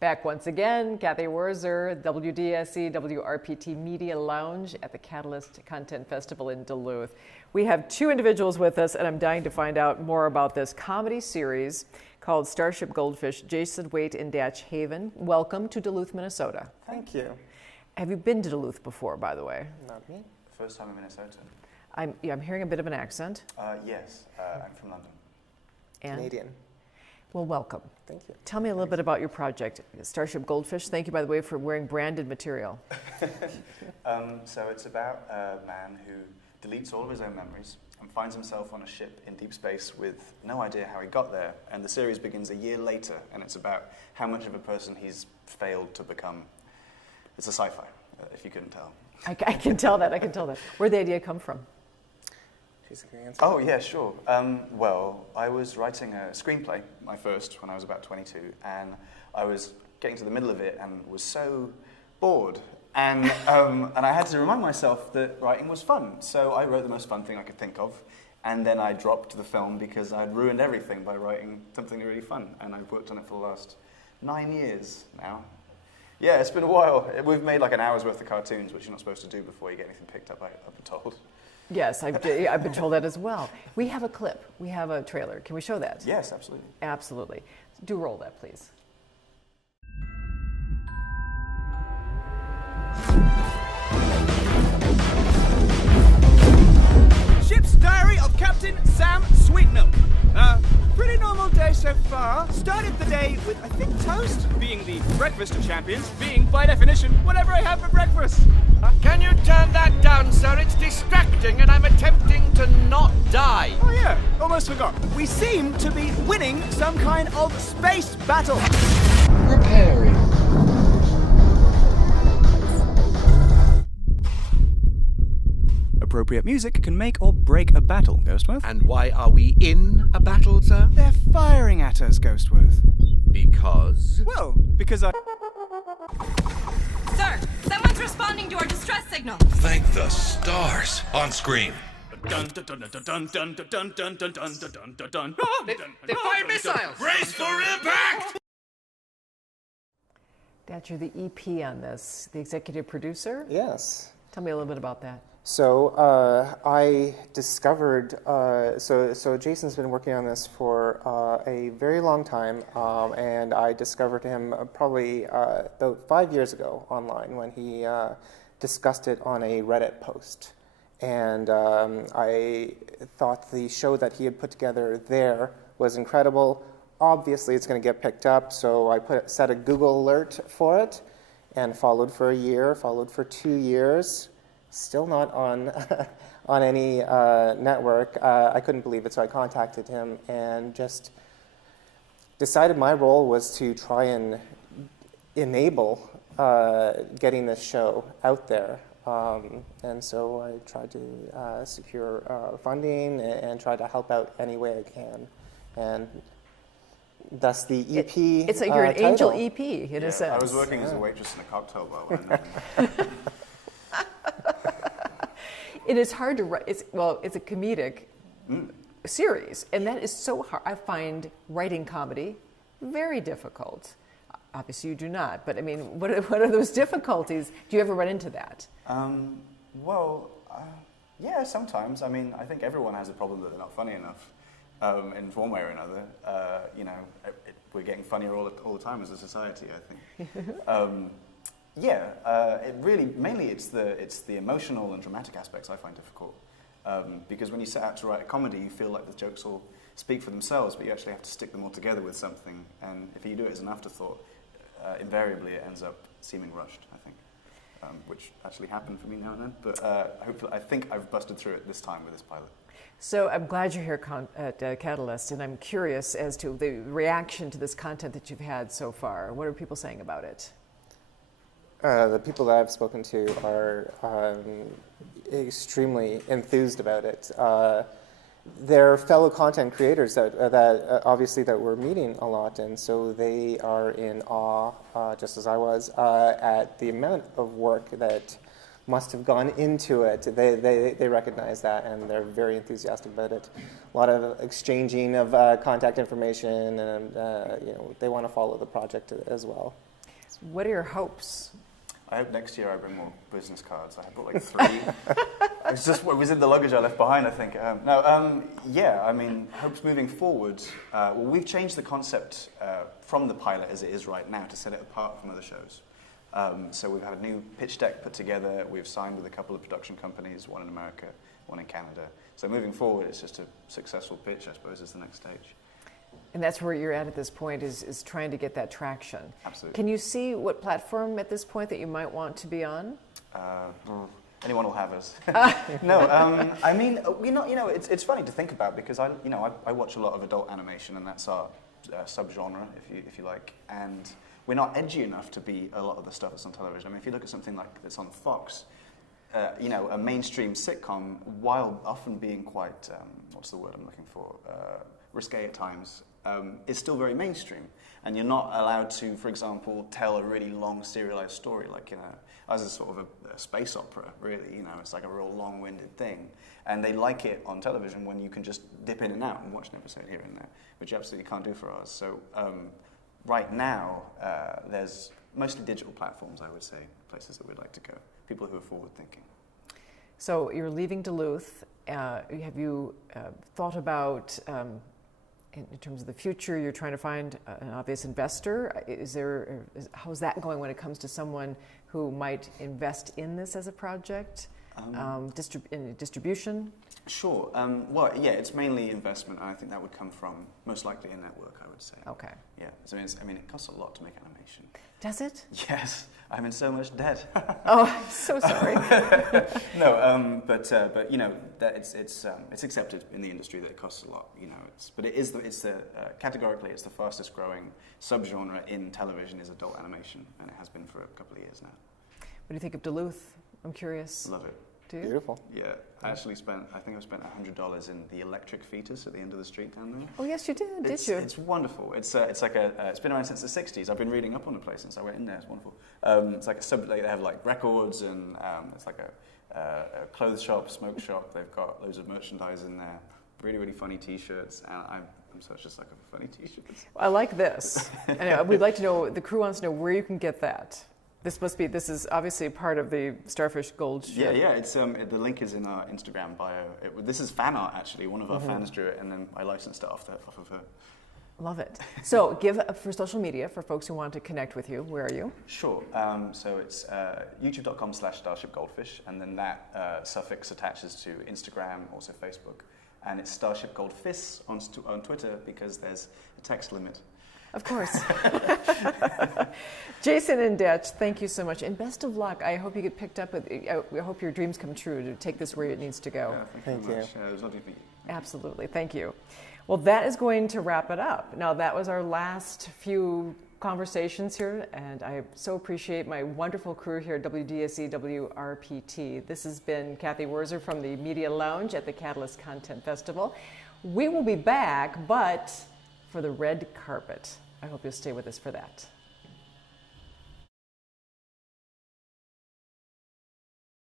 Back once again, Cathy Wurzer, WDSE, WRPT Media Lounge at the Catalyst Content Festival in Duluth. We have two individuals with us, and I'm dying to find out more about this comedy series called Starship Goldfish, Jason Waite and Datch Haven. Welcome to Duluth, Minnesota. Thank you. Have you been to Duluth before, by the way? Not me. First time in Minnesota. I'm hearing a bit of an accent. Yes, I'm from London. And? Canadian. Well, welcome. Thank you. Tell me a little bit about your project, Starship Goldfish. Thank you, by the way, for wearing branded material. So it's about a man who deletes all of his own memories and finds himself on a ship in deep space with no idea how he got there. And the series begins a year later, and it's about how much of a person he's failed to become. It's a sci-fi, if you couldn't tell. I can tell that. I can tell that. Where'd the idea come from? She's a good answer. Oh, yeah, sure. Well, I was writing a screenplay, my first, when I was about 22, and I was getting to the middle of it and was so bored. And I had to remind myself that writing was fun. So I wrote the most fun thing I could think of, and then I dropped the film because I'd ruined everything by writing something really fun. And I've worked on it for the last 9 years now. Yeah, it's been a while. We've made like an hour's worth of cartoons, which you're not supposed to do before you get anything picked up, I've been told. Yes, I've been told that as well. We have a clip. We have a trailer. Can we show that? Yes, absolutely. Absolutely. Do roll that, please. Ship's Diary of Captain Sam Sweetmilk. Pretty normal day so far. Started the day with, I think, toast being the breakfast of champions, being, by definition, whatever I have for breakfast. Can you turn that down, sir? It's distracting and I'm attempting to not die. Oh yeah, almost forgot. We seem to be winning some kind of space battle. Preparing. Appropriate music can make or break a battle, Ghostworth. And why are we in a battle, sir? They're firing at us, Ghostworth. Because? Well, because I... Sir, someone's responding to our distress signal. Thank the stars. On screen. Dun dun dun dun dun dun dun dun dun dun dun dun dun. They fire missiles! Brace for impact! Datch, you're the EP on this, the executive producer. Yes. Tell me a little bit about that. So I discovered, so Jason's been working on this for a very long time, and I discovered him probably about 5 years ago online when he discussed it on a Reddit post. And I thought the show that he had put together there was incredible. Obviously, it's going to get picked up, so I set a Google alert for it, and followed for a year, followed for 2 years. Still not on on any network. I couldn't believe it, so I contacted him and just decided my role was to try and enable getting this show out there. And so I tried to secure funding and try to help out any way I can. And thus the EP. It's like you're an angel EP in a sense. I was working as a waitress in a cocktail bar when It is hard to write. It's a comedic series, and that is so hard. I find writing comedy very difficult. Obviously, you do not, but I mean, what are those difficulties? Do you ever run into that? Yeah, sometimes. I mean, I think everyone has a problem that they're not funny enough in one way or another. We're getting funnier all the time as a society, I think. It really, mainly it's the emotional and dramatic aspects I find difficult. Because when you set out to write a comedy, you feel like the jokes all speak for themselves, but you actually have to stick them all together with something. And if you do it as an afterthought, invariably it ends up seeming rushed, I think. Which actually happened for me now and then. But hopefully, I think I've busted through it this time with this pilot. So I'm glad you're here at Catalyst, and I'm curious as to the reaction to this content that you've had so far. What are people saying about it? The people that I've spoken to are extremely enthused about it. They're fellow content creators that obviously that we're meeting a lot, and so they are in awe, just as I was, at the amount of work that must have gone into it. They recognize that, and they're very enthusiastic about it. A lot of exchanging of contact information, and they want to follow the project as well. What are your hopes? I hope next year I bring more business cards. I brought like 3. It was in the luggage I left behind, I think. Yeah, I mean, hopes moving forward. Well, we've changed the concept from the pilot as it is right now to set it apart from other shows. So we've had a new pitch deck put together. We've signed with a couple of production companies, one in America, one in Canada. So moving forward, it's just a successful pitch, I suppose, is the next stage. And that's where you're at this point, is trying to get that traction. Absolutely. Can you see what platform at this point that you might want to be on? Anyone will have us. No, I mean, it's funny to think about because I watch a lot of adult animation, and that's our subgenre, if you like, and we're not edgy enough to be a lot of the stuff that's on television. I mean, if you look at something like that's on Fox, a mainstream sitcom, while often being quite, what's the word I'm looking for, risque at times, is still very mainstream. And you're not allowed to, for example, tell a really long serialized story, like as a sort of a space opera, really. It's like a real long-winded thing. And they like it on television when you can just dip in and out and watch an episode here and there, which you absolutely can't do for ours. So right now, there's mostly digital platforms, I would say, places that we'd like to go, people who are forward-thinking. So you're leaving Duluth. Have you thought about, in terms of the future, you're trying to find an obvious investor? How's that going when it comes to someone who might invest in this as a project? In distribution? Sure. Well, yeah, it's mainly investment, and I think that would come from, most likely, a network, I would say. Okay. Yeah. So, it costs a lot to make animation. Does it? Yes. I'm in so much debt. Oh, I'm so sorry. No, but that it's accepted in the industry that it costs a lot. But categorically it's the fastest growing subgenre in television is adult animation, and it has been for a couple of years now. What do you think of Duluth? I'm curious. Love it. Do you? Beautiful. Yeah, I think I spent $100 in the electric fetus at the end of the street down there. Oh yes, you did. Did you? It's wonderful. It's like it's been around since the '60s. I've been reading up on the place since I went in there. It's wonderful. It's like they have like records, and it's like a clothes shop, smoke shop. They've got loads of merchandise in there. Really, really funny T-shirts, and I'm such a sucker for funny T-shirts. I like this. Anyway, we'd like to know. The crew wants to know where you can get that. This is obviously part of the Starfish Gold show. Yeah. It's the link is in our Instagram bio. This is fan art, actually. One of our fans drew it, and then I licensed it off of her. Love it. So, for social media for folks who want to connect with you. Where are you? Sure. So it's youtube.com/Starship Goldfish, and then that suffix attaches to Instagram, also Facebook, and it's Starship Goldfish on Twitter because there's a text limit. Of course. Jason and Datch, thank you so much, and best of luck. I hope you get picked up. I hope your dreams come true to take this where it needs to go. Yeah, thank you very much. It was lovely to meet you. Absolutely, thank you. Well, that is going to wrap it up. Now, that was our last few conversations here, and I so appreciate my wonderful crew here at WDSE WRPT. This has been Cathy Wurzer from the Media Lounge at the Catalyst Content Festival. We will be back, but for the red carpet. I hope you'll stay with us for that.